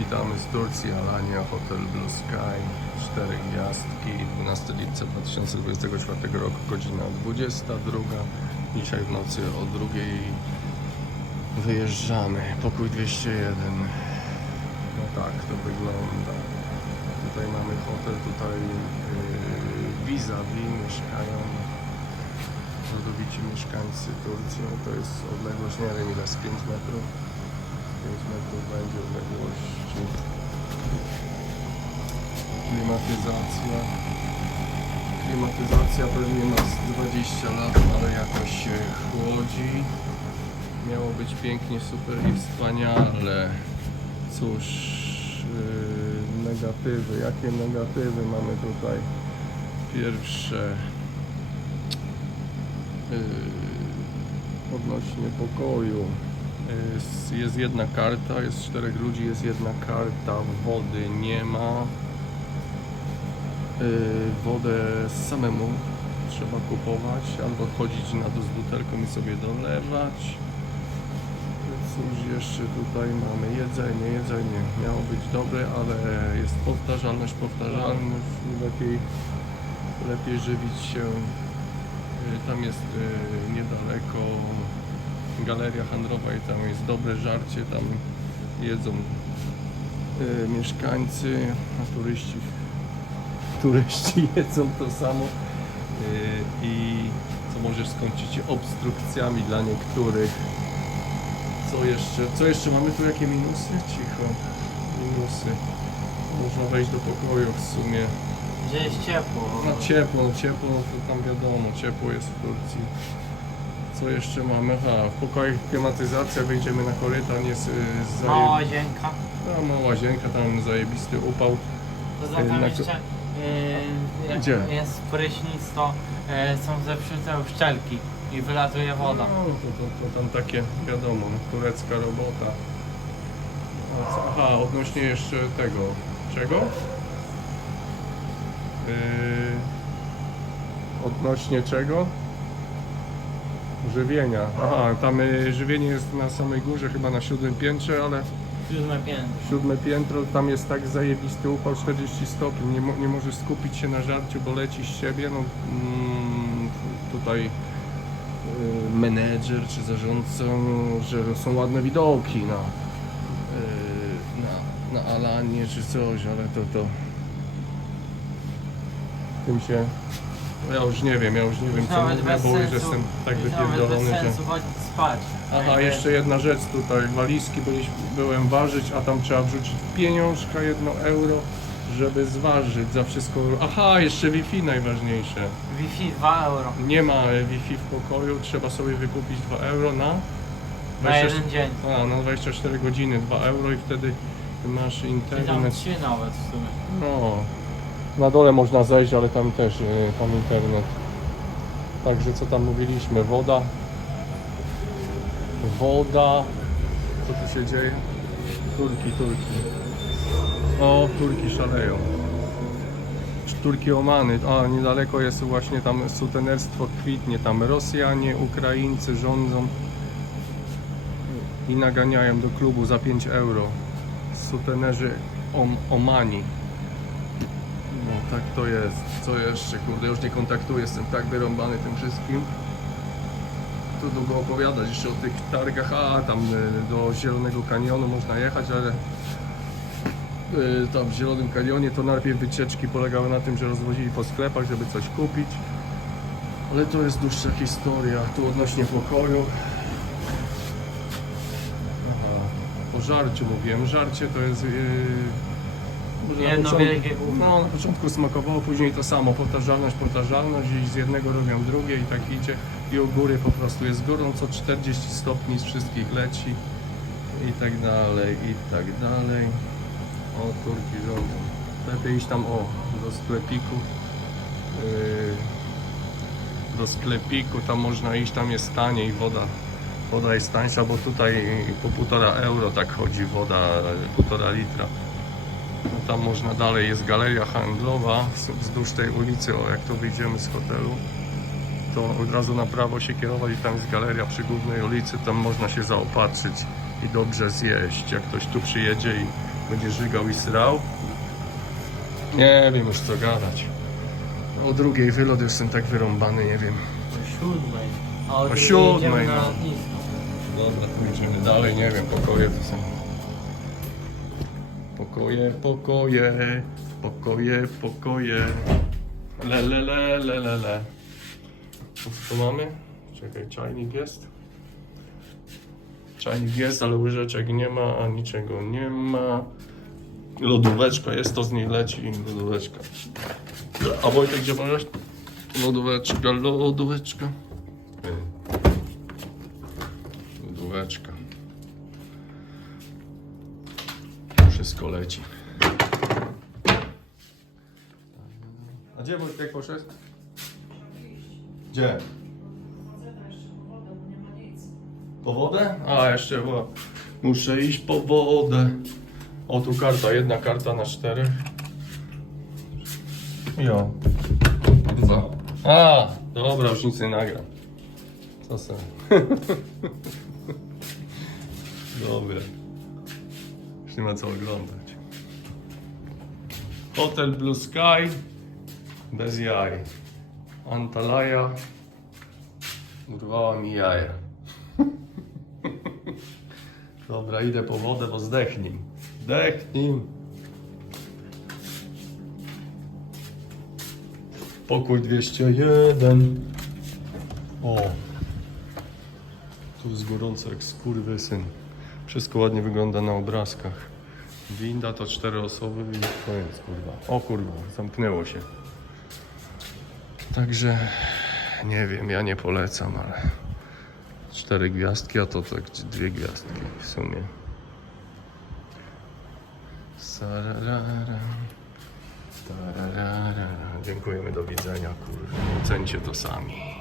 Witamy z Turcji, Alania, Hotel Blue Sky, 4 gwiazdki, 12 lipca 2024 roku, godzina 22. Dzisiaj w nocy o drugiej wyjeżdżamy, pokój 201. No tak to wygląda. Tutaj mamy hotel, tutaj yy, vis-a-vis mieszkają rodowici mieszkańcy Turcji. No to jest odległość, nie wiem ile, z 5 metrów. 5 metrów będzie odległości. Klimatyzacja. Klimatyzacja pewnie ma z 20 lat, ale jakoś się chłodzi. Miało być pięknie, super i wspaniale. Cóż, yy, negatywy. Jakie negatywy mamy tutaj? Pierwsze. Yy, odnośnie pokoju. Jest, jest jedna karta, jest czterech ludzi, jest jedna karta, wody nie ma. Yy, wodę samemu trzeba kupować albo chodzić na dół z butelką i sobie dolewać. Cóż jeszcze tutaj mamy? Jedzenie, jedzenie miało być dobre, ale jest powtarzalność, powtarzalność. Lepiej, lepiej żywić się. Yy, Tam jest yy, niedaleko galeria handlowa i tam jest dobre żarcie, tam jedzą y, mieszkańcy, a turyści, turyści jedzą to samo y, i co może skończyć obstrukcjami dla niektórych. Co jeszcze? Co jeszcze? Mamy tu jakie minusy? Cicho. Minusy. Można wejść do pokoju w sumie. Że jest ciepło. No ciepło, no ciepło, to tam wiadomo, ciepło jest w Turcji. Co jeszcze mamy? Aha, w pokoju klimatyzacja, wyjdziemy na korytarz, jest y, Mała łazienka. no, mała łazienka, tam zajebisty upał. Poza tym na jeszcze yy, jak Gdzie? jest prysznic, to yy, są zepsute szczelki i wylatuje woda. No, to, to, to tam takie, wiadomo, no, turecka robota. A co- Aha, odnośnie jeszcze tego, czego? Yy, odnośnie czego? Żywienia. Aha, tam y, żywienie jest na samej górze, chyba na siódmym piętrze, ale Siódme piętro. siódme piętro, tam jest tak zajebisty upał 40 stopni, nie, mo- nie możesz skupić się na żarciu, bo leci z siebie, no mm, tutaj y, menedżer czy zarządca, no, że są ładne widoki na, y, na, na Alanie czy coś, ale to to tym się ja już nie wiem, ja już nie wiem co Nawet mówię, bez bo już sensu, jestem tak nawet wypierdolony, bez że... sensu chodzić spać. Aha, Jakby- jeszcze jedna rzecz tutaj, walizki byliśmy, byłem ważyć, a tam trzeba wrzucić pieniążka, jedno euro, żeby zważyć za wszystko. Aha, jeszcze Wi-Fi najważniejsze. Wi-Fi 2 euro. Nie ma e, Wi-Fi w pokoju, trzeba sobie wykupić 2 euro na... Na 20 jeden dzień. A, na 24 godziny 2 euro i wtedy masz Czy tam internet. 3 nawet w sumie. No, na dole można zejść, ale tam też y, tam internet. Także co tam mówiliśmy? Woda. Woda. Co tu się dzieje? Turki, Turki. O, Turki szaleją. Turki Omany. A, niedaleko jest właśnie tam sutenerstwo kwitnie. Tam Rosjanie, Ukraińcy rządzą i naganiają do klubu za 5 euro. Sutenerzy Om Omani. Tak to jest. Co jeszcze? Kurde, już nie kontaktuję, jestem tak wyrąbany tym wszystkim. Tu długo opowiadać jeszcze o tych targach. A, tam y, do Zielonego Kanionu można jechać, ale y, tam w Zielonym Kanionie to najpierw wycieczki polegały na tym, że rozwozili po sklepach, żeby coś kupić. Ale to jest dłuższa historia. Tu odnośnie pokoju. Aha, o żarciu mówiłem. Żarcie to jest... Yy, na początku- wielkie gówno. No, na początku smakowało, później to samo. Powtarzalność, powtarzalność i z jednego robią drugie i tak idzie. I u góry po prostu jest gorąco, 40 stopni z wszystkich leci i tak dalej, i tak dalej. O, Turki rządzą. Lepiej iść tam, o, do sklepiku. Yy, do sklepiku, tam można iść, tam jest taniej woda. Woda jest tańsza, bo tutaj po półtora euro tak chodzi woda, półtora litra. No tam można dalej, jest galeria handlowa wz- wzdłuż tej ulicy, o jak to wyjdziemy z hotelu, to od razu na prawo się kierować i tam jest galeria przy głównej ulicy, tam można się zaopatrzyć i dobrze zjeść. Jak ktoś tu przyjedzie i Będzie żygał i srał. Nie wiem już co gadać. O drugiej wylot jestem tak wyrąbany, nie wiem. O siódmej. O, siódmej, no. Dobra, tu idziemy dalej, nie wiem, pokoje to są. Pokoje, pokoje, pokoje, pokoje. Le, le, le, le, le, le. Co mamy? Czekaj, czajnik jest? Czajnik jest, ale łyżeczek nie ma, a niczego nie ma. Lodóweczka jest, to z niej leci lodóweczka. A Wojtek, gdzie możesz? Lodóweczka, lodóweczka. Lodóweczka. Wszystko leci. A gdzie Wojtek poszedł? Gdzie? Po wodę? A, jeszcze bo muszę iść po wodę. O, tu karta, jedna karta na cztery. Jo. Dwa. A, dobra, już nic nie nagram. Co se? Dobra. Już nie ma co oglądać. Hotel Blue Sky. Bez jaj. Antalaja. Urwała mi jaja. Dobra, idę po wodę, bo zdechnij. Zdechnij. Pokój 201. O. Tu jest gorąco jak skurwysyn. Wszystko ładnie wygląda na obrazkach. Winda to cztery osoby i koniec, kurwa. O kurwa, zamknęło się. Także nie wiem, ja nie polecam, ale cztery gwiazdki, a to tak dwie gwiazdki w sumie. Sararara. Dziękujemy, do widzenia, kurwa. Ocencie to sami.